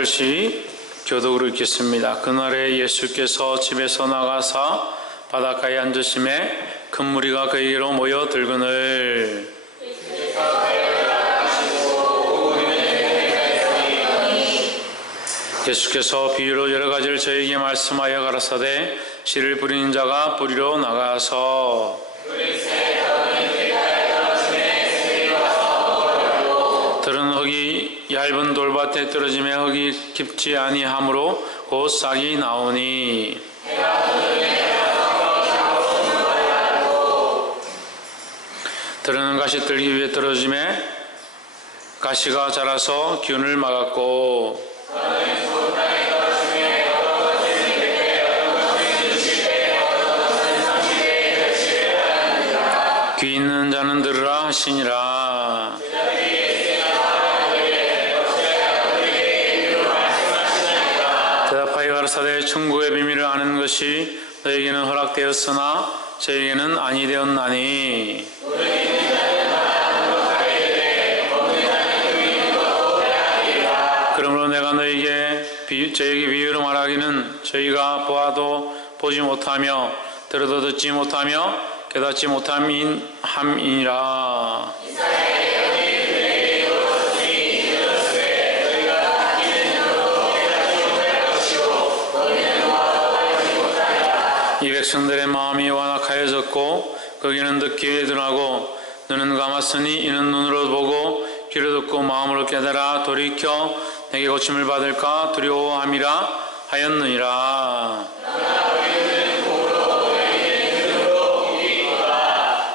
8절씩 교독으로 읽겠습니다. 그날에 예수께서 집에서 나가사 바닷가에 앉으심에 큰 무리가 그에게로 모여 들거늘 예수께서 비유로 여러 가지를 저에게 말씀하여 가라사대 씨를 뿌리는 자가 뿌리러 나가서 들은 흙이 얇은 돌밭에 떨어지며 흙이 깊지 아니하므로 곧 싹이 나오니 들은 가시 들기 위해 떨어지며 가시가 자라서 기운을 막았고 귀 있는 자는 들으라 하시니라. 대답하여 가라사대 천국의 비밀을 아는 것이 너에게는 허락되었으나 저에게는 아니 되었나니 그러므로 내가 너에게 저에게 비유로 말하기는 저희가 보아도 보지 못하며 들어도 듣지 못하며 깨닫지 못함이니라. 이 백성들의 마음이 완악하여졌고 거기는 듣기에 둔하고 눈은 감았으니 이는 눈으로 보고 귀로 듣고 마음으로 깨달아 돌이켜 내게 고침을 받을까 두려워함이라 하였느니라.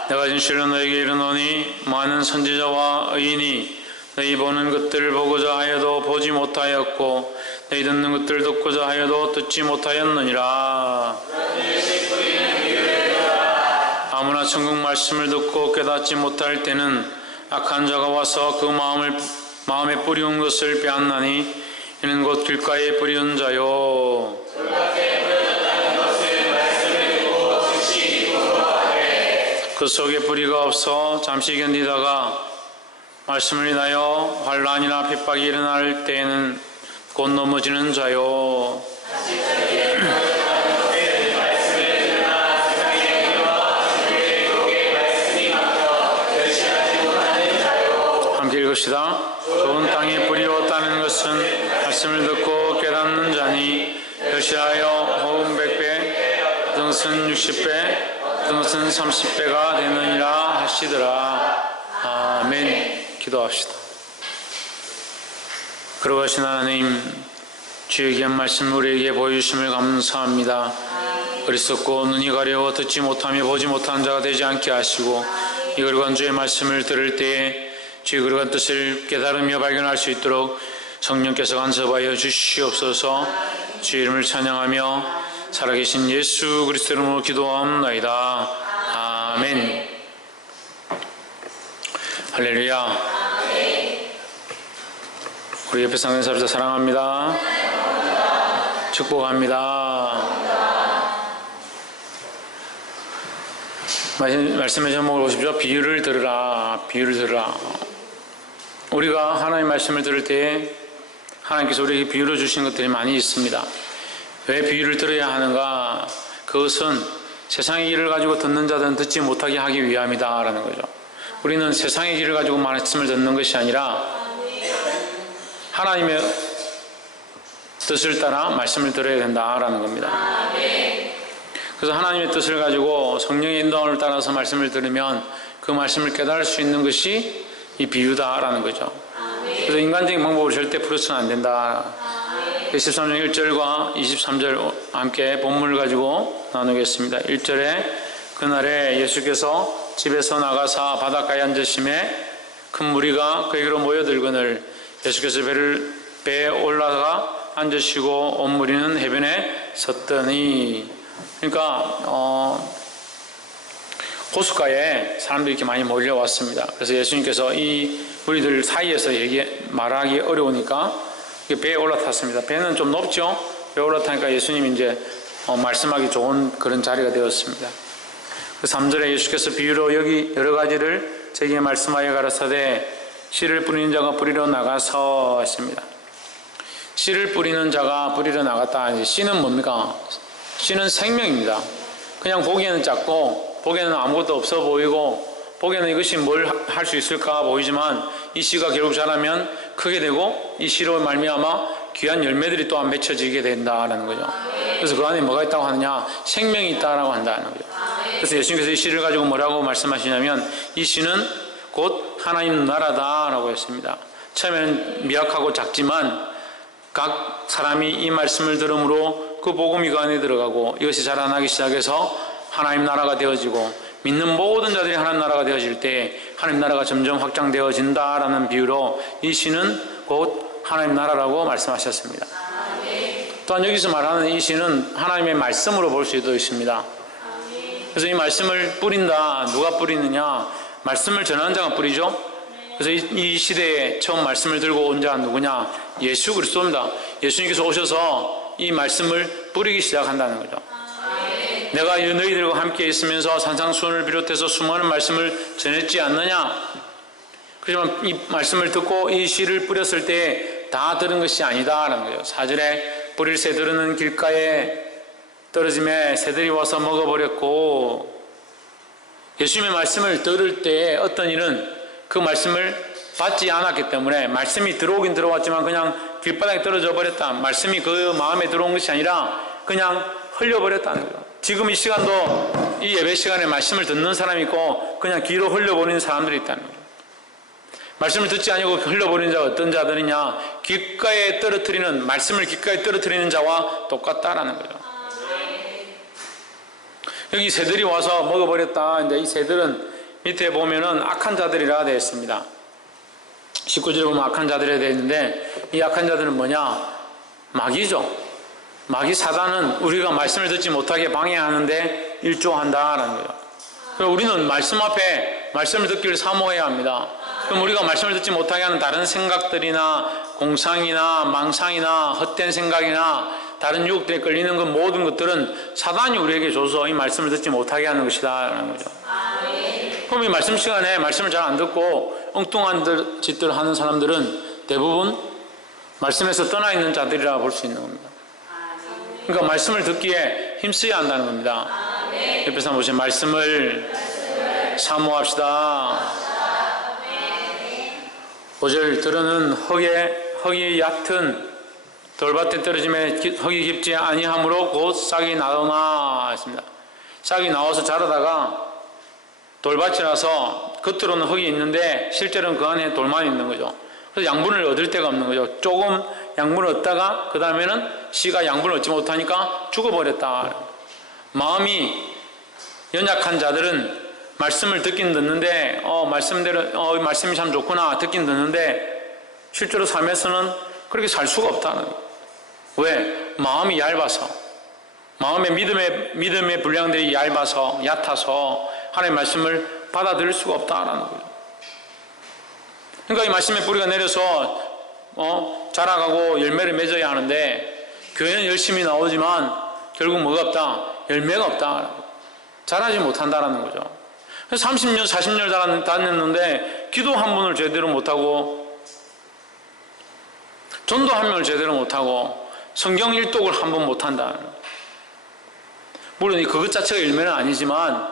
내가 진실로 너에게 이르노니 많은 선지자와 의인이 너희 보는 것들을 보고자 하여도 보지 못하였고 너희 듣는 것들을 듣고자 하여도 듣지 못하였느니라. 아무나 천국 말씀을 듣고 깨닫지 못할 때는 악한 자가 와서 그 마음에 뿌리운 것을 빼앗나니 이는 곧 길가에 뿌리운 자요 그 속에 뿌리가 없어 잠시 견디다가 말씀을 인하여 환난이나 핍박이 일어날 때에는 곧 넘어지는 자요. 함께 읽읍시다. 좋은 땅에 뿌리었다는 것은 말씀을 듣고 깨닫는 자니 결실하여 호흡 100배, 등선 60배, 그것은 30배가 되느니라 하시더라. 아멘. 기도합시다. 그러하신 하나님, 주의 귀한 말씀 우리에게 보여주심을 감사합니다. 어리석고 눈이 가려워 듣지 못하며 보지 못한 자가 되지 않게 하시고 이 거룩한 주의 말씀을 들을 때에 주의 거룩한 뜻을 깨달으며 발견할 수 있도록 성령께서 간섭하여 주시옵소서. 주의 이름을 찬양하며 살아계신 예수 그리스도 이름으로 기도합나이다. 아멘. 할렐루야. 우리 옆에 상는 사람들 사랑합니다. 축복합니다. 말씀의 제목을 보십시오. 비유를 들으라. 비유를 들으라. 우리가 하나님의 말씀을 들을 때 하나님께서 우리에게 비유를 주신 것들이 많이 있습니다. 왜 비유를 들어야 하는가? 그것은 세상의 길을 가지고 듣는 자들은 듣지 못하게 하기 위함이다 라는 거죠. 우리는 세상의 길을 가지고 말씀을 듣는 것이 아니라 하나님의 뜻을 따라 말씀을 들어야 된다라는 겁니다. 그래서 하나님의 뜻을 가지고 성령의 인도함을 따라서 말씀을 들으면 그 말씀을 깨달을 수 있는 것이 이 비유다라는 거죠. 그래서 인간적인 방법으로 절대 풀어서는 안 된다. 13장 1절과 23절 함께 본문을 가지고 나누겠습니다. 1절에 그날에 예수께서 집에서 나가사 바닷가에 앉으심에 큰 무리가 그에게로 모여들거늘 예수께서 배에 올라가 앉으시고 온 무리는 해변에 섰더니 그러니까 호숫가에 사람들이 이렇게 많이 몰려왔습니다. 그래서 예수님께서 이 무리들 사이에서 말하기 어려우니까 배에 올라탔습니다. 배는 좀 높죠? 배에 올라타니까 예수님이 이제 말씀하기 좋은 그런 자리가 되었습니다. 그 3절에 예수께서 비유로 여기 여러 가지를 제게 말씀하여 가라사대 씨를 뿌리는 자가 뿌리러 나가서 했습니다. 씨를 뿌리는 자가 뿌리러 나갔다. 씨는 뭡니까? 씨는 생명입니다. 그냥 보기에는 작고 보기에는 아무것도 없어 보이고 보기에는 이것이 뭘 할 수 있을까 보이지만 이 씨가 결국 자라면 크게 되고 이 씨로 말미암아 귀한 열매들이 또한 맺혀지게 된다라는 거죠. 그래서 그 안에 뭐가 있다고 하느냐? 생명이 있다라고 한다는 거죠. 그래서 예수님께서 이 씨를 가지고 뭐라고 말씀하시냐면 이 씨는 곧 하나님 나라다라고 했습니다. 처음에는 미약하고 작지만 각 사람이 이 말씀을 들음으로 그 복음이 그 안에 들어가고 이것이 자라나기 시작해서 하나님 나라가 되어지고 믿는 모든 자들이 하나님 나라가 되어질 때 하나님 나라가 점점 확장되어진다라는 비유로 이 씨는 곧 하나님 나라라고 말씀하셨습니다. 또한 여기서 말하는 이 씨는 하나님의 말씀으로 볼 수도 있습니다. 그래서 이 말씀을 뿌린다. 누가 뿌리느냐? 말씀을 전하는 자가 뿌리죠. 그래서 이 시대에 처음 말씀을 들고 온 자가 누구냐? 예수 그리스도입니다. 예수님께서 오셔서 이 말씀을 뿌리기 시작한다는 거죠. 내가 너희들과 함께 있으면서 산상수훈을 비롯해서 수많은 말씀을 전했지 않느냐? 그렇지만 이 말씀을 듣고 이 씨를 뿌렸을 때 다 들은 것이 아니다라는 거죠. 4절에 뿌릴 새들은 길가에 떨어짐에 새들이 와서 먹어버렸고, 예수님의 말씀을 들을 때 어떤 이는 그 말씀을 받지 않았기 때문에 말씀이 들어오긴 들어왔지만 그냥 길바닥에 떨어져 버렸다. 말씀이 그 마음에 들어온 것이 아니라 그냥 흘려버렸다는 거죠. 지금 이 시간도 이 예배 시간에 말씀을 듣는 사람이 있고 그냥 귀로 흘려버리는 사람들이 있다는 거죠. 말씀을 듣지 아니고 흘려버리는 자가 어떤 자들이냐? 귓가에 떨어뜨리는, 말씀을 귓가에 떨어뜨리는 자와 똑같다라는 거죠. 여기 새들이 와서 먹어버렸다. 이제 이 새들은 밑에 보면은 악한 자들이라 되어 있습니다. 19절에 보면 악한 자들이라 되어 있는데 이 악한 자들은 뭐냐? 마귀죠. 마귀 사단은 우리가 말씀을 듣지 못하게 방해하는데 일조한다라는 거죠. 그럼 우리는 말씀 앞에 말씀을 듣기를 사모해야 합니다. 그럼 우리가 말씀을 듣지 못하게 하는 다른 생각들이나 공상이나 망상이나 헛된 생각이나 다른 유혹들에 끌리는 그 모든 것들은 사단이 우리에게 줘서 이 말씀을 듣지 못하게 하는 것이다라는 거죠. 그럼 이 말씀 시간에 말씀을 잘 안 듣고 엉뚱한 짓들을 하는 사람들은 대부분 말씀에서 떠나 있는 자들이라 볼 수 있는 겁니다. 그러니까 말씀을 듣기에 힘써야 한다는 겁니다. 옆에서 한번 보시면 말씀을 사모합시다. 5절 들으는 흙이 얕은 돌밭에 떨어짐에 흙이 깊지 아니하므로 곧 싹이 나오나 했습니다. 싹이 나와서 자라다가 돌밭이라서 겉으로는 흙이 있는데 실제로는 그 안에 돌만 있는 거죠. 그래서 양분을 얻을 데가 없는 거죠. 조금 양분을 얻다가 그 다음에는 씨가 양분을 얻지 못하니까 죽어버렸다. 마음이 연약한 자들은 말씀을 듣긴 듣는데 말씀대로 말씀이 참 좋구나 듣긴 듣는데 실제로 삶에서는 그렇게 살 수가 없다는 거예요. 왜? 마음이 얇아서, 마음의 믿음의 분량들이 얕아서 하나님의 말씀을 받아들일 수가 없다라는 거죠. 그러니까 이 말씀의 뿌리가 내려서 자라가고 열매를 맺어야 하는데 교회는 열심히 나오지만 결국 뭐가 없다? 열매가 없다. 자라지 못한다라는 거죠. 30년, 40년 다녔는데 기도 한 번을 제대로 못하고 전도 한 명을 제대로 못하고 성경 일독을 한 번 못한다. 물론 그것 자체가 열매는 아니지만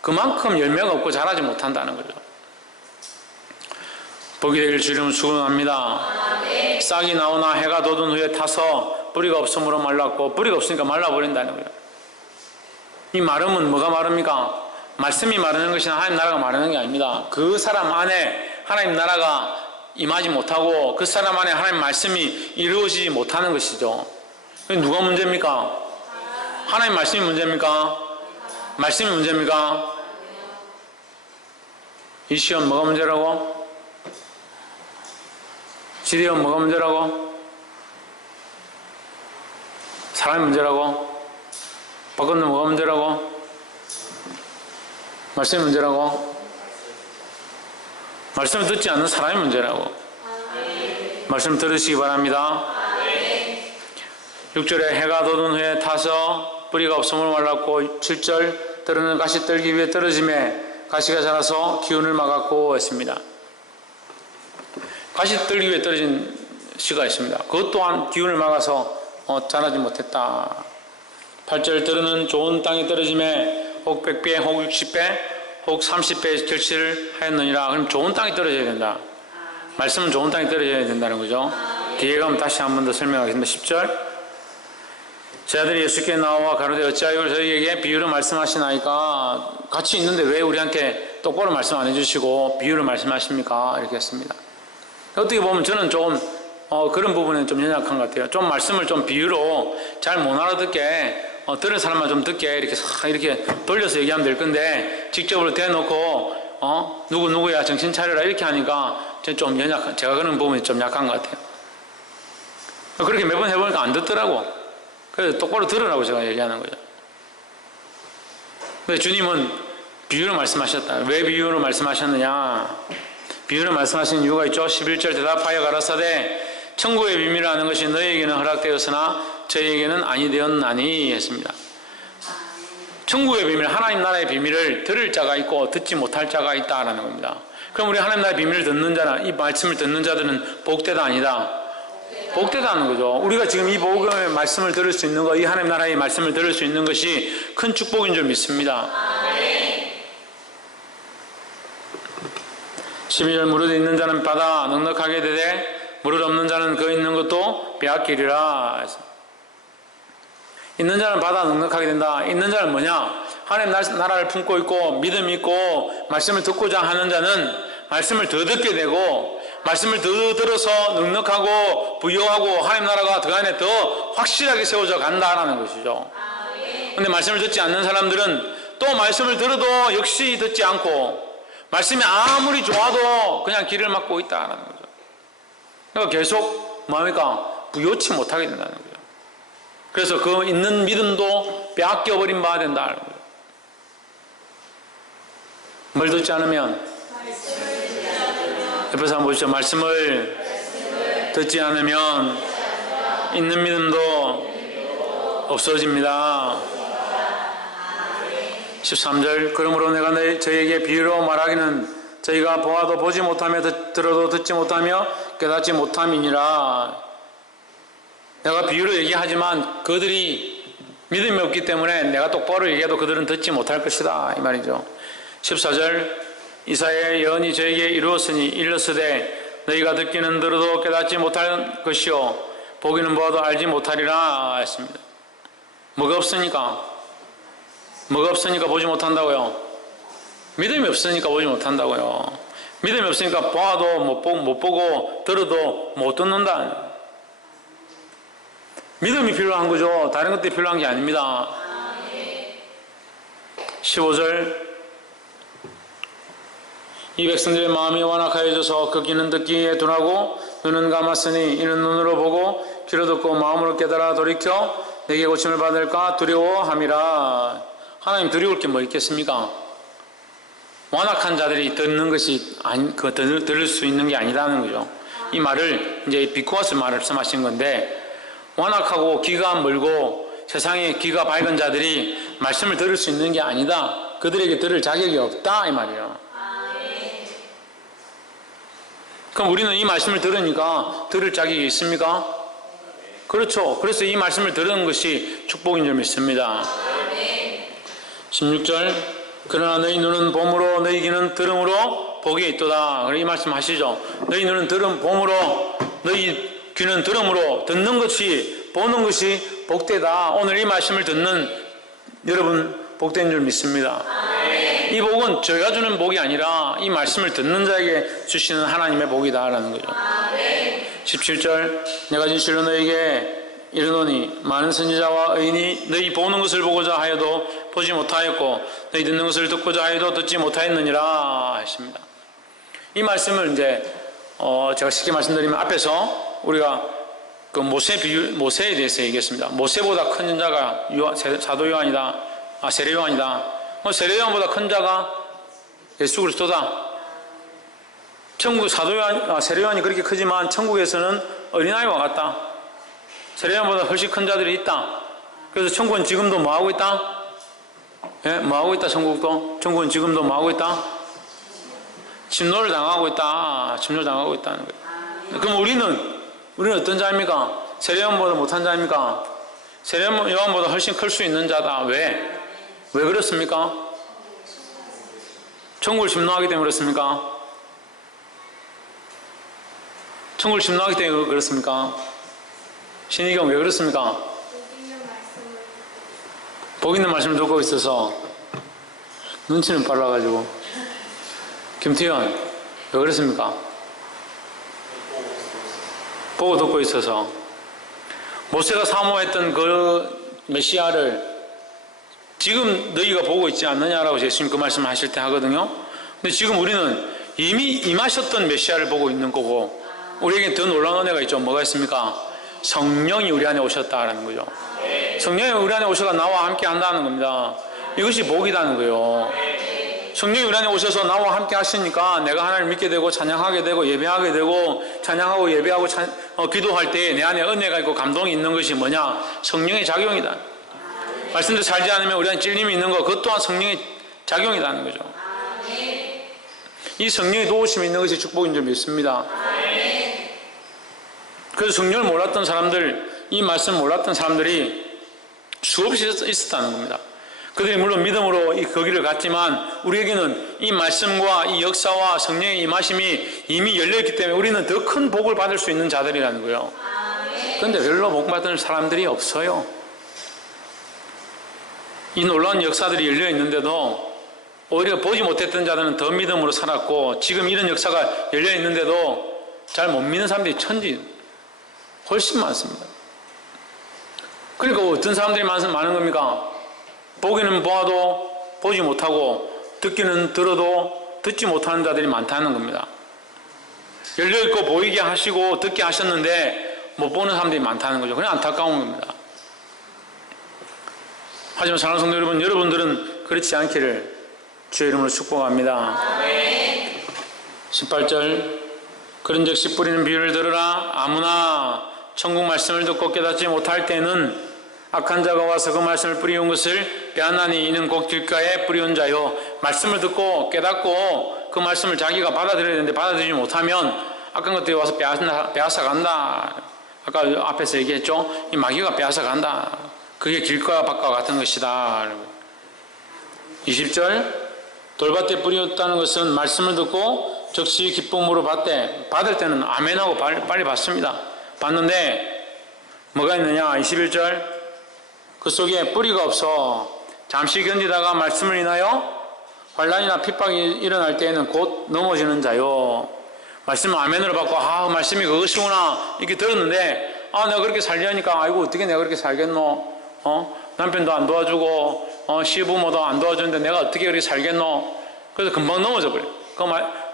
그만큼 열매가 없고 자라지 못한다는 거죠. 복이 되길 주님 축원합니다. 싹이 나오나 해가 돋은 후에 타서 뿌리가 없으므로 말랐고, 뿌리가 없으니까 말라버린다는 거예요. 이 마름은 뭐가 마릅니까? 말씀이 마르는 것이 하나님 나라가 마르는 게 아닙니다. 그 사람 안에 하나님 나라가 임하지 못하고 그 사람 안에 하나님 말씀이 이루어지지 못하는 것이죠. 누가 문제입니까? 하나님 말씀이 문제입니까? 말씀이 문제입니까? 이 시험 뭐가 문제라고? 지대원 뭐가 문제라고? 사람이 문제라고? 바꾸는 뭐가 문제라고? 말씀이 문제라고? 말씀을 듣지 않는 사람이 문제라고. 말씀 들으시기 바랍니다. 6절에 해가 돋은 후에 타서 뿌리가 없음을 말랐고, 7절 들으는 가시 떨기 위해 떨어짐에 가시가 자라서 기운을 막았고 했습니다. 가시 떨기 위해 떨어진 시가 있습니다. 그것 또한 기운을 막아서 자라지 못했다. 8절 들으는 좋은 땅에 떨어짐에 혹 100배, 혹 60배, 혹 30배 결실을 하였느니라. 그럼 좋은 땅에 떨어져야 된다. 말씀은 좋은 땅에 떨어져야 된다는 거죠. 뒤에 가면 다시 한 번 더 설명하겠습니다. 10절 제 아들이 예수께 나와 가로되 어찌하여 저희에게 비유를 말씀하시나이까. 같이 있는데 왜 우리한테 똑바로 말씀 안 해주시고 비유를 말씀하십니까? 이렇게 했습니다. 어떻게 보면 저는 좀 그런 부분에 좀 연약한 것 같아요. 좀 말씀을 좀 비유로 잘 못 알아듣게 들은 사람만 좀 듣게 이렇게 돌려서 얘기하면 될 건데 직접으로 대놓고 누구야 정신 차려라 이렇게 하니까 좀 제가 그런 부분이 좀 약한 것 같아요. 그렇게 매번 해보니까 안 듣더라고. 그래서 똑바로 들으라고 제가 얘기하는 거죠. 근데 주님은 비유로 말씀하셨다. 왜 비유로 말씀하셨느냐? 비유로 말씀하신 이유가 있죠. 11절 대답하여 가라사대 천국의 비밀을 아는 것이 너희에게는 허락되었으나 저희에게는 아니 되었나니 했습니다. 천국의 비밀, 하나님 나라의 비밀을 들을 자가 있고 듣지 못할 자가 있다라는 겁니다. 그럼 우리 하나님 나라의 비밀을 듣는 자나 이 말씀을 듣는 자들은 복되다 아니다? 복되다는 거죠. 우리가 지금 이 복음의 말씀을 들을 수 있는 거, 이 하나님 나라의 말씀을 들을 수 있는 것이 큰 축복인 줄 믿습니다. 12절 무릇 있는 자는 받아 넉넉하게 되되 무릇 없는 자는 그 있는 것도 빼앗기리라. 있는 자는 받아 넉넉하게 된다. 있는 자는 뭐냐? 하나님 나라를 품고 있고 믿음 있고 말씀을 듣고자 하는 자는 말씀을 더 듣게 되고 말씀을 더 들어서 넉넉하고 부유하고 하나님 나라가 그 안에 더 확실하게 세워져 간다라는 것이죠. 그런데 말씀을 듣지 않는 사람들은 또 말씀을 들어도 역시 듣지 않고 말씀이 아무리 좋아도 그냥 길을 막고 있다라는 거죠. 그러니까 계속 뭡니까? 부요치 못하게 된다는 거죠. 그래서 그 있는 믿음도 빼앗겨버린 바가 된다는 거죠. 뭘 듣지 않으면 옆에서 한번 보시죠. 말씀을 듣지 않으면 있는 믿음도 없어집니다. 13절 그러므로 내가 저희에게 비유로 말하기는 저희가 보아도 보지 못하며 들어도 듣지 못하며 깨닫지 못함이니라. 내가 비유로 얘기하지만 그들이 믿음이 없기 때문에 내가 똑바로 얘기해도 그들은 듣지 못할 것이다 이 말이죠. 14절 이사야의 예언이 저에게 이루었으니 일렀으되 너희가 듣기는 들어도 깨닫지 못할 것이요 보기는 보아도 알지 못하리라 했습니다. 뭐가 없으니까 보지 못한다고요? 믿음이 없으니까 보지 못한다고요. 믿음이 없으니까 봐도 못 보고 들어도 못 듣는다. 믿음이 필요한 거죠. 다른 것들이 필요한 게 아닙니다. 15절 이 백성들의 마음이 완악하여져서 그 귀는 듣기에 둔하고 눈은 감았으니 이는 눈으로 보고 귀로 듣고 마음으로 깨달아 돌이켜 내게 고침을 받을까 두려워함이라. 하나님 두려울 게 뭐 있겠습니까? 완악한 자들이 듣는 것이 들을 수 있는 게 아니라는 거죠. 이 말을 이제 비꼬아서 말씀하신 건데 완악하고 귀가 멀고 세상에 귀가 밝은 자들이 말씀을 들을 수 있는 게 아니다. 그들에게 들을 자격이 없다 이 말이에요. 그럼 우리는 이 말씀을 들으니까 들을 자격이 있습니까? 그렇죠. 그래서 이 말씀을 들은 것이 축복인 줄 믿습니다. 16절 그러나 너희 눈은 봄으로 너희 귀는 들음으로 복이 있도다. 이 말씀 하시죠. 너희 눈은 봄으로 너희 귀는 들음으로 듣는 것이 보는 것이 복되다. 오늘 이 말씀을 듣는 여러분 복된 줄 믿습니다. 이 복은 저희가 주는 복이 아니라 이 말씀을 듣는 자에게 주시는 하나님의 복이다라는 거죠. 17절 내가 진실로 너에게 이르노니 많은 선지자와 의인이 너희 보는 것을 보고자 하여도 보지 못하였고 너희 듣는 것을 듣고자 하여도 듣지 못하였느니라 했습니다. 이 말씀을 이제 제가 쉽게 말씀드리면 앞에서 우리가 그 모세에 대해서 얘기했습니다. 모세보다 큰 자가 사도 요한이다. 세례 요한이다. 세례 요한보다 큰 자가 예수 그리스도다. 세례 요한이 그렇게 크지만 천국에서는 어린아이와 같다. 세례 요한보다 훨씬 큰 자들이 있다. 그래서 천국은 지금도 뭐하고 있다? 예? 뭐하고 있다 천국도? 천국은 지금도 뭐하고 있다? 침노를 당하고 있다. 침노를 당하고 있다는 거예요. 그럼 우리는 우리는 어떤 자입니까? 세례요한보다 못한 자입니까? 세례요한보다 훨씬 클 수 있는 자다. 왜? 왜 그렇습니까? 천국을 심노하기 때문에 그렇습니까? 천국을 심노하기 때문에 그렇습니까? 신의경 왜 그렇습니까? 복 있는 말씀을 듣고 있어서 눈치는 빨라가지고. 김태현 왜 그렇습니까? 보고 듣고 있어서. 모세가 사모했던 그 메시아를 지금 너희가 보고 있지 않느냐라고 예수님 그 말씀을 하실 때 하거든요. 근데 지금 우리는 이미 임하셨던 메시아를 보고 있는 거고, 우리에게 더 놀라운 은혜가 있죠. 뭐가 있습니까? 성령이 우리 안에 오셨다라는 거죠. 성령이 우리 안에 오셔서 나와 함께 한다는 겁니다. 이것이 복이라는 거예요. 성령이 우리 안에 오셔서 나와 함께 하시니까 내가 하나님을 믿게 되고 찬양하게 되고 예배하게 되고 찬양하고 예배하고 기도할 때 내 안에 은혜가 있고 감동이 있는 것이 뭐냐? 성령의 작용이다. 말씀대로 살지 않으면 우리 안에 찔림이 있는 것, 그것 또한 성령의 작용이라는 거죠. 이 성령의 도우심이 있는 것이 축복인 줄 믿습니다. 그래서 성령을 몰랐던 사람들, 이 말씀을 몰랐던 사람들이 수없이 있었다는 겁니다. 그들이 물론 믿음으로 거기를 갔지만 우리에게는 이 말씀과 이 역사와 성령의 임하심이 이미 열려있기 때문에 우리는 더 큰 복을 받을 수 있는 자들이라는 거예요. 그런데 별로 복 받을 사람들이 없어요. 이 놀라운 역사들이 열려있는데도 오히려 보지 못했던 자들은 더 믿음으로 살았고, 지금 이런 역사가 열려있는데도 잘 못 믿는 사람들이 천지 훨씬 많습니다. 그러니까 어떤 사람들이 많은 겁니까? 보기는 보아도 보지 못하고 듣기는 들어도 듣지 못하는 자들이 많다는 겁니다. 열려있고 보이게 하시고 듣게 하셨는데 못 보는 사람들이 많다는 거죠. 그냥 안타까운 겁니다. 하지만 사랑하는 성도 여러분, 여러분들은 그렇지 않기를 주의 이름으로 축복합니다. 18절, 그런즉 씨 뿌리는 비유를 들으라. 아무나 천국 말씀을 듣고 깨닫지 못할 때는 악한 자가 와서 그 말씀을 뿌리운 것을 빼앗나니 이는 곧 길가에 뿌리운 자요. 말씀을 듣고 깨닫고 그 말씀을 자기가 받아들여야 되는데 받아들이지 못하면 악한 것들이 와서 빼앗아 간다. 아까 앞에서 얘기했죠. 이 마귀가 빼앗아 간다. 그게 길가 밖과 같은 것이다. 20절, 돌밭에 뿌리었다는 것은 말씀을 듣고 즉시 기쁨으로 받을 때는 아멘하고 빨리 받습니다. 받는데 뭐가 있느냐? 21절, 그 속에 뿌리가 없어 잠시 견디다가 말씀을 인하여 환난이나 핍박이 일어날 때에는 곧 넘어지는 자요. 말씀을 아멘으로 받고 말씀이 그것이구나 이렇게 들었는데 내가 그렇게 살려니까 아이고 어떻게 내가 그렇게 살겠노? 남편도 안 도와주고 시부모도 안 도와주는데 내가 어떻게 그렇게 살겠노? 그래서 금방 넘어져 버려요.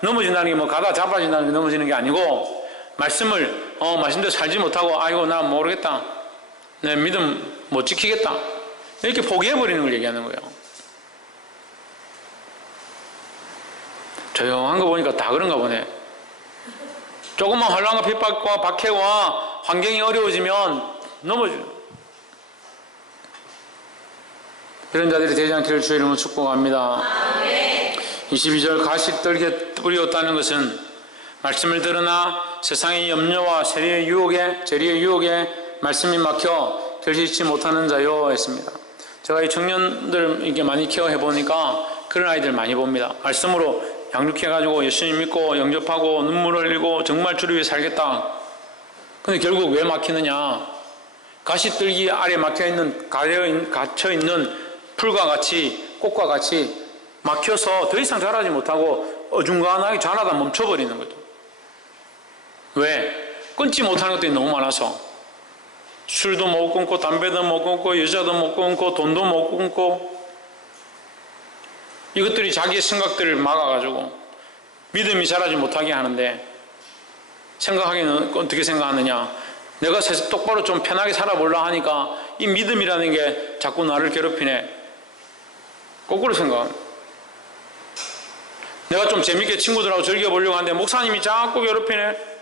넘어진다는 게 뭐 가다 자빠진다는 게 넘어지는 게 아니고 말씀대로 살지 못하고 아이고 나 모르겠다. 내 믿음 못 지키겠다. 이렇게 포기해버리는 걸 얘기하는 거예요. 조용한 거 보니까 다 그런가 보네. 조금만 환난과 핍박과 박해와 환경이 어려워지면 넘어져요. 이런 자들이 되지 않기를 주의 이름으로 축복합니다. 22절, 가시떨기에 뿌리었다는 것은 말씀을 들으나 세상의 염려와 재리의 유혹에 말씀이 막혀 결실치 못하는 자요 했습니다. 제가 이 청년들 이렇게 많이 케어해 보니까 그런 아이들 많이 봅니다. 말씀으로 양육해가지고 예수님 믿고 영접하고 눈물 흘리고 정말 주를 위해 살겠다. 근데 결국 왜 막히느냐? 가시떨기 아래 막혀있는 갇혀있는 풀과 같이 꽃과 같이 막혀서 더 이상 자라지 못하고 어중간하게 자라다 멈춰버리는 거죠. 왜? 끊지 못하는 것들이 너무 많아서 술도 못 끊고 담배도 못 끊고 여자도 못 끊고 돈도 못 끊고 이것들이 자기의 생각들을 막아가지고 믿음이 자라지 못하게 하는데 생각하기는 어떻게 생각하느냐? 내가 똑바로 좀 편하게 살아보려 하니까 이 믿음이라는 게 자꾸 나를 괴롭히네. 거꾸로 생각합니다. 내가 좀 재밌게 친구들하고 즐겨보려고 하는데 목사님이 자꾸 괴롭히네.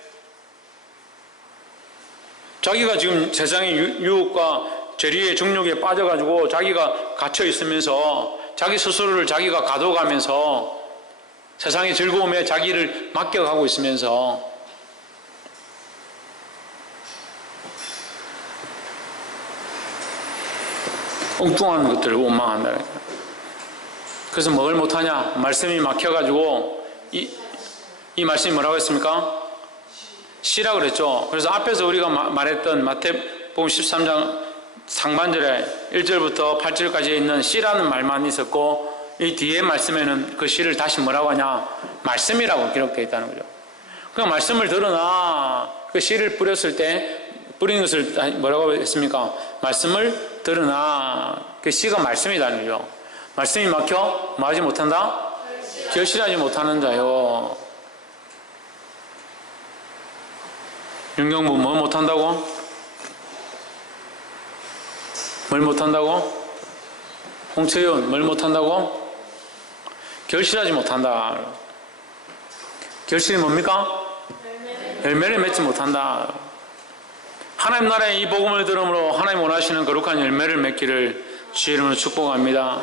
자기가 지금 세상의 유혹과 재리의 정욕에 빠져가지고 자기가 갇혀 있으면서 자기 스스로를 자기가 가둬가면서 세상의 즐거움에 자기를 맡겨가고 있으면서 엉뚱한 것들을 원망한다. 그래서 뭘 못하냐? 말씀이 막혀가지고 이 말씀이 뭐라고 했습니까? 씨라 그랬죠. 그래서 앞에서 우리가 말했던 마태복음 13장 상반절에 1절부터 8절까지 있는 씨라는 말만 있었고 이 뒤에 말씀에는 그 씨를 다시 뭐라고 하냐? 말씀이라고 기록되어 있다는 거죠. 그 말씀을 들으나 그 씨를 뿌렸을 때 뿌린 것을 뭐라고 했습니까? 말씀을 들으나 그 씨가 말씀이라는 거죠. 말씀이 막혀 뭐 하지 못한다? 결실하지 못하는 자요. 윤경부 뭐 못한다고? 뭘 못한다고? 홍채윤 뭘 못한다고? 결실하지 못한다. 결실이 뭡니까? 열매를 맺지 못한다. 하나님 나라의 이 복음을 들음으로 하나님 원하시는 거룩한 열매를 맺기를 주의 이름으로 축복합니다.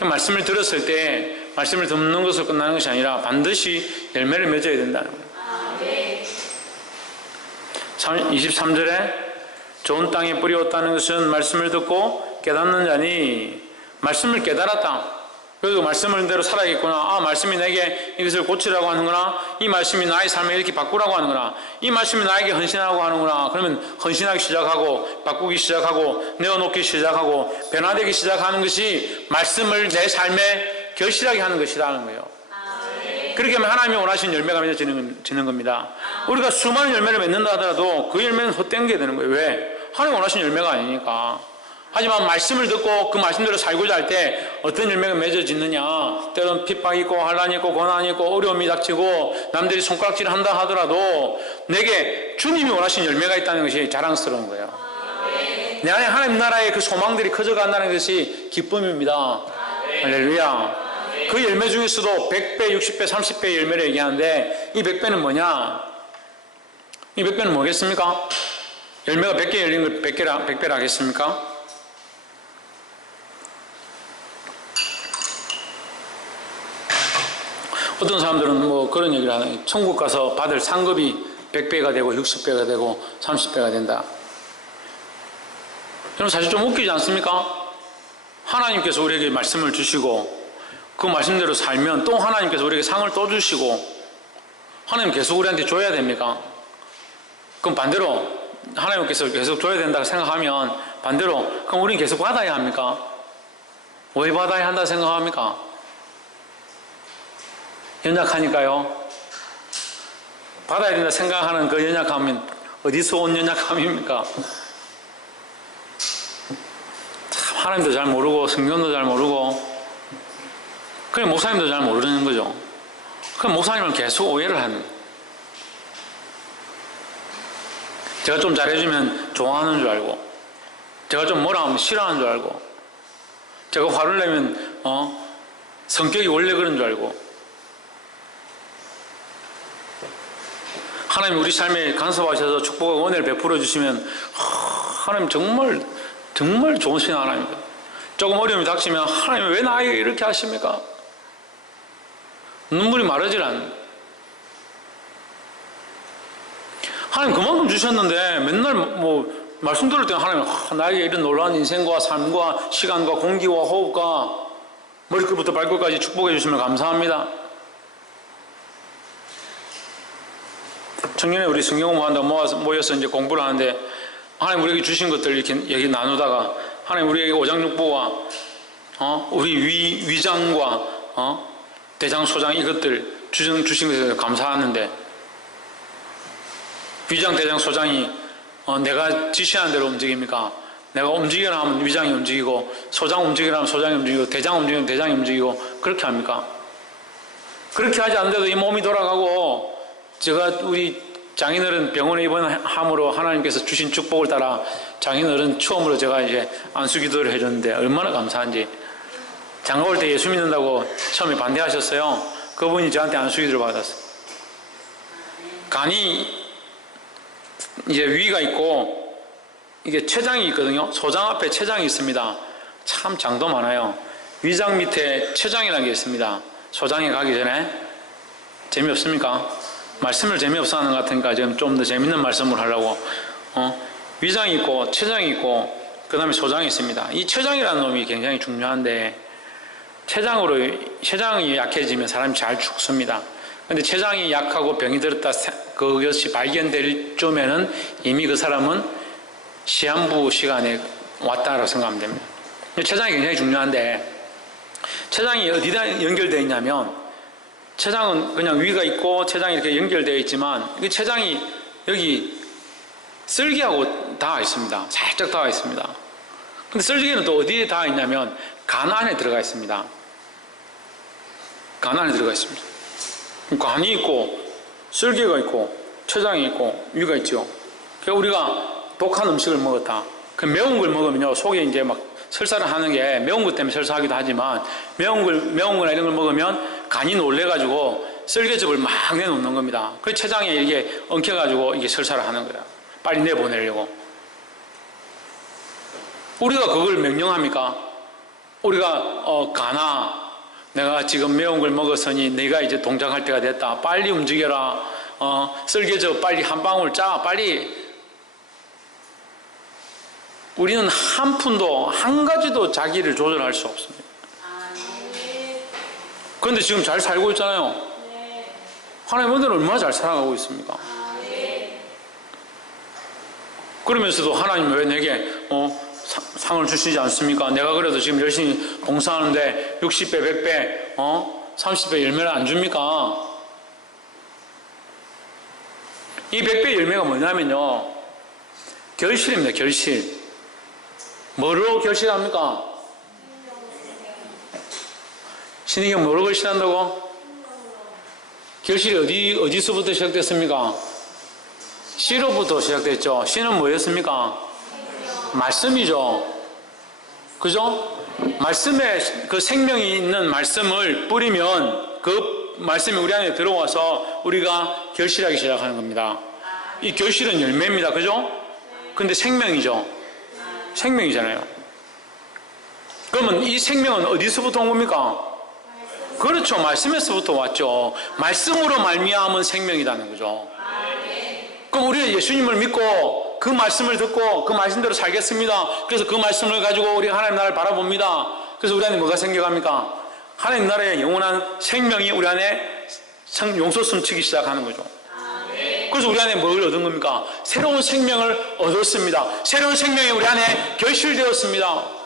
말씀을 들었을 때 말씀을 듣는 것으로 끝나는 것이 아니라 반드시 열매를 맺어야 된다는 거예요. 23절에 좋은 땅에 뿌리었다는 것은 말씀을 듣고 깨닫는 자니 말씀을 깨달았다. 그리고 말씀을 대로 살아야겠구나. 아, 말씀이 내게 이것을 고치라고 하는구나. 이 말씀이 나의 삶을 이렇게 바꾸라고 하는구나. 이 말씀이 나에게 헌신하라고 하는구나. 그러면 헌신하기 시작하고 바꾸기 시작하고 내어놓기 시작하고 변화되기 시작하는 것이 말씀을 내 삶에 결실하게 하는 것이라는 거예요. 그렇게 하면 하나님이 원하시는 열매가 맺어지는 겁니다. 우리가 수많은 열매를 맺는다 하더라도 그 열매는 헛된 게 되는 거예요. 왜? 하나님 원하시는 열매가 아니니까. 하지만 말씀을 듣고 그 말씀대로 살고자 할 때 어떤 열매가 맺어지느냐? 때로는 핍박이 있고 환난이 있고 고난이 있고 어려움이 닥치고 남들이 손가락질을 한다 하더라도 내게 주님이 원하시는 열매가 있다는 것이 자랑스러운 거예요. 내 안에 하나님 나라의 그 소망들이 커져간다는 것이 기쁨입니다. 할렐루야. 그 열매 중에서도 100배, 60배, 30배의 열매를 얘기하는데 이 100배는 뭐냐? 이 100배는 뭐겠습니까? 열매가 100개 열린 걸 100배라 하겠습니까? 어떤 사람들은 뭐 그런 얘기를 하는, 천국 가서 받을 상급이 100배가 되고 60배가 되고 30배가 된다. 여러분 사실 좀 웃기지 않습니까? 하나님께서 우리에게 말씀을 주시고 그 말씀대로 살면 또 하나님께서 우리에게 상을 또 주시고 하나님 계속 우리한테 줘야 됩니까? 그럼 반대로 하나님께서 계속 줘야 된다고 생각하면 반대로 그럼 우리는 계속 받아야 합니까? 왜 받아야 한다 생각합니까? 연약하니까요. 받아야 된다 생각하는 그 연약함은 어디서 온 연약함입니까? 참 하나님도 잘 모르고 성경도 잘 모르고 그냥 목사님도 잘 모르는 거죠. 그럼 목사님을 계속 오해를 하는 거예요. 제가 좀 잘해주면 좋아하는 줄 알고 제가 좀 뭐라 하면 싫어하는 줄 알고 제가 화를 내면 성격이 원래 그런 줄 알고 하나님 우리 삶에 간섭하셔서 축복과 은혜를 베풀어 주시면 하나님 정말 정말 좋으신 하나님입니다. 조금 어려움이 닥치면 하나님 왜 나에게 이렇게 하십니까? 눈물이 마르질 않는. 하나님 그만큼 주셨는데 맨날 뭐 말씀 들을 때 하나님 나에게 이런 놀라운 인생과 삶과 시간과 공기와 호흡과 머리끝부터 발끝까지 축복해 주시면 감사합니다. 청년에 우리 성경 공부한다고 모여서 이제 공부를 하는데 하나님 우리에게 주신 것들 이렇게 얘기 나누다가 하나님 우리에게 오장육부와 우리 위장과 대장, 소장 이것들 주신 것에 감사하는데 위장, 대장, 소장이 내가 지시하는 대로 움직입니까? 내가 움직이라 하면 위장이 움직이고 소장 움직이라 하면 소장이 움직이고 대장 움직이면 대장이 움직이고 그렇게 합니까? 그렇게 하지 않는데도 이 몸이 돌아가고 제가 우리 장인어른 병원에 입원함으로 하나님께서 주신 축복을 따라 장인어른 처음으로 제가 이제 안수기도를 해줬는데 얼마나 감사한지. 장가 올 때 예수 믿는다고 처음에 반대하셨어요. 그분이 저한테 안수기도를 받았어요. 간이 이제 위가 있고 이게 췌장이 있거든요. 소장 앞에 췌장이 있습니다. 참 장도 많아요. 위장 밑에 췌장이라는 게 있습니다. 소장에 가기 전에. 재미없습니까? 말씀을 재미없어 하는 것 같으니까 지금 좀 더 재밌는 말씀을 하려고 위장이 있고 췌장이 있고 그 다음에 소장이 있습니다. 이 처장이라는 놈이 굉장히 중요한데, 췌장이 약해지면 사람이 잘 죽습니다. 근데 췌장이 약하고 병이 들었다 그것이 발견될 쯤에는 이미 그 사람은 시한부 시간에 왔다라고 생각하면 됩니다. 췌장이 굉장히 중요한데, 췌장이 어디다 연결되어 있냐면, 췌장은 그냥 위가 있고 췌장이 이렇게 연결되어 있지만, 이 췌장이 여기 쓸개하고 닿아 있습니다. 살짝 닿아 있습니다. 근데 쓸개는 또 어디에 닿아 있냐면 간 안에 들어가 있습니다. 간 안에 들어가 있습니다. 간이 있고 쓸개가 있고 췌장이 있고 위가 있죠. 그러니까 우리가 독한 음식을 먹었다. 그 매운 걸 먹으면요, 속에 이제 막 설사를 하는 게 매운 것 때문에 설사하기도 하지만, 매운 거나 이런 걸 먹으면 간이 놀래가지고 쓸개즙을 막 내놓는 겁니다. 그 췌장에 이게 엉켜가지고 이게 설사를 하는 거야. 빨리 내보내려고. 우리가 그걸 명령합니까? 우리가 간아, 내가 지금 매운 걸 먹었으니 네가 이제 동작할 때가 됐다. 빨리 움직여라. 쓸개즙 빨리 한 방울 짜. 빨리. 우리는 한 푼도 한 가지도 자기를 조절할 수 없습니다. 그런데 지금 잘 살고 있잖아요. 하나님 은혜는 얼마나 잘 살아가고 있습니까? 그러면서도 하나님 왜 내게 상을 주시지 않습니까? 내가 그래도 지금 열심히 봉사하는데 60배, 100배, 30배 열매를 안 줍니까? 이 100배 열매가 뭐냐면요, 결실입니다. 결실. 뭐로 결실합니까? 신의경 뭐로 결실한다고? 결실이 어디서부터 시작됐습니까? 씨로부터 시작됐죠. 씨는 뭐였습니까? 말씀이죠. 그죠? 말씀에 그 생명이 있는 말씀을 뿌리면 그 말씀이 우리 안에 들어와서 우리가 결실하기 시작하는 겁니다. 이 결실은 열매입니다. 그죠? 근데 생명이죠. 생명이잖아요. 그러면 이 생명은 어디서부터 온 겁니까? 그렇죠. 말씀에서부터 왔죠. 말씀으로 말미암은 생명이라는 거죠. 그럼 우리가 예수님을 믿고 그 말씀을 듣고 그 말씀대로 살겠습니다. 그래서 그 말씀을 가지고 우리가 하나님 나라를 바라봅니다. 그래서 우리 안에 뭐가 생겨갑니까? 하나님 나라의 영원한 생명이 우리 안에 용서 숨치기 시작하는 거죠. 그래서 우리 안에 뭘 얻은 겁니까? 새로운 생명을 얻었습니다. 새로운 생명이 우리 안에 결실되었습니다.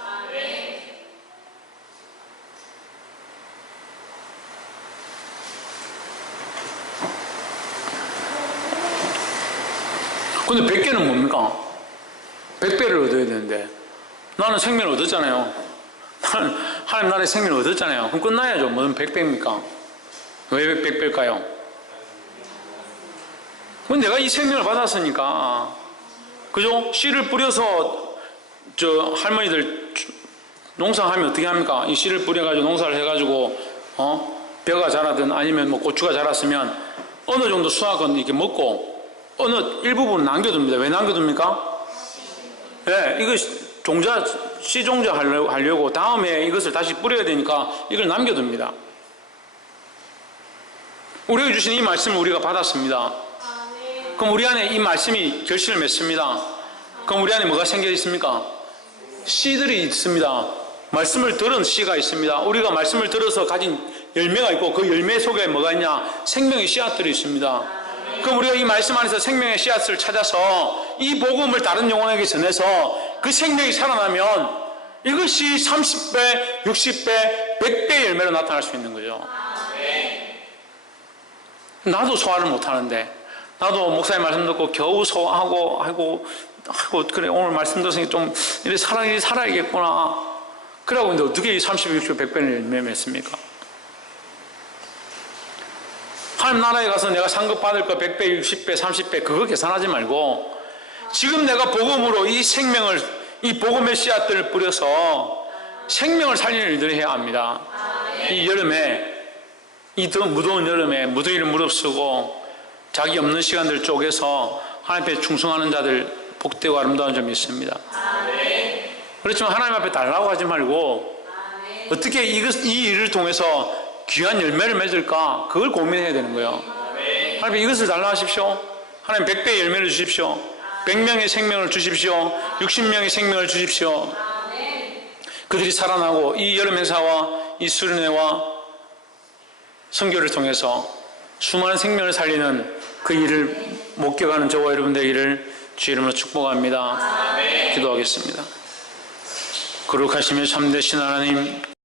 근데 100개는 뭡니까? 100배를 얻어야 되는데, 나는 생명을 얻었잖아요. 나는 하나님 나라의 생명을 얻었잖아요. 그럼 끝나야죠. 무슨 100배입니까? 왜 100배일까요? 내가 이 생명을 받았으니까, 그죠? 씨를 뿌려서 할머니들 농사하면 어떻게 합니까? 이 씨를 뿌려가지고 농사를 해가지고 벼가 자라든 아니면 뭐 고추가 자랐으면 어느 정도 수확은 이렇게 먹고 어느 일부분은 남겨둡니다. 왜 남겨둡니까? 네, 이거 씨 종자 하려고 다음에 이것을 다시 뿌려야 되니까 이걸 남겨둡니다. 우리에게 주신 이 말씀을 우리가 받았습니다. 그럼 우리 안에 이 말씀이 결실을 맺습니다. 그럼 우리 안에 뭐가 생겨 있습니까? 씨들이 있습니다. 말씀을 들은 씨가 있습니다. 우리가 말씀을 들어서 가진 열매가 있고 그 열매 속에 뭐가 있냐? 생명의 씨앗들이 있습니다. 그럼 우리가 이 말씀 안에서 생명의 씨앗을 찾아서 이 복음을 다른 영혼에게 전해서 그 생명이 살아나면 이것이 30배, 60배, 100배 열매로 나타날 수 있는 거죠. 나도 소화를 못하는데, 나도 목사님 말씀 듣고 겨우 소화하고 그래 오늘 말씀 들으니 좀 이래 살아야겠구나. 그러고 근데 어떻게 30, 60, 100배를 열매 맺습니까? 하나님 나라에 가서 내가 상급 받을 거 100배, 60배, 30배 그거 계산하지 말고 지금 내가 복음으로 이 생명을, 이 복음의 씨앗들을 뿌려서 생명을 살리는 일들을 해야 합니다. 이 여름에, 이 무더운 여름에 무더위를 무릅쓰고 자기 없는 시간들 쪼개서 하나님 앞에 충성하는 자들 복되고 아름다운 점이 있습니다. 그렇지만 하나님 앞에 달라고 하지 말고 어떻게 이 일을 통해서 귀한 열매를 맺을까? 그걸 고민해야 되는 거예요. 하나님 이것을 달라 하십시오. 하나님 100배의 열매를 주십시오. 100명의 생명을 주십시오. 60명의 생명을 주십시오. 그들이 살아나고 이 여름 행사와 이 수련회와 선교를 통해서 수많은 생명을 살리는 그 일을 목격하는 저와 여러분 되기를 주 이름으로 축복합니다. 기도하겠습니다. 거룩하시며 참되신 하나님,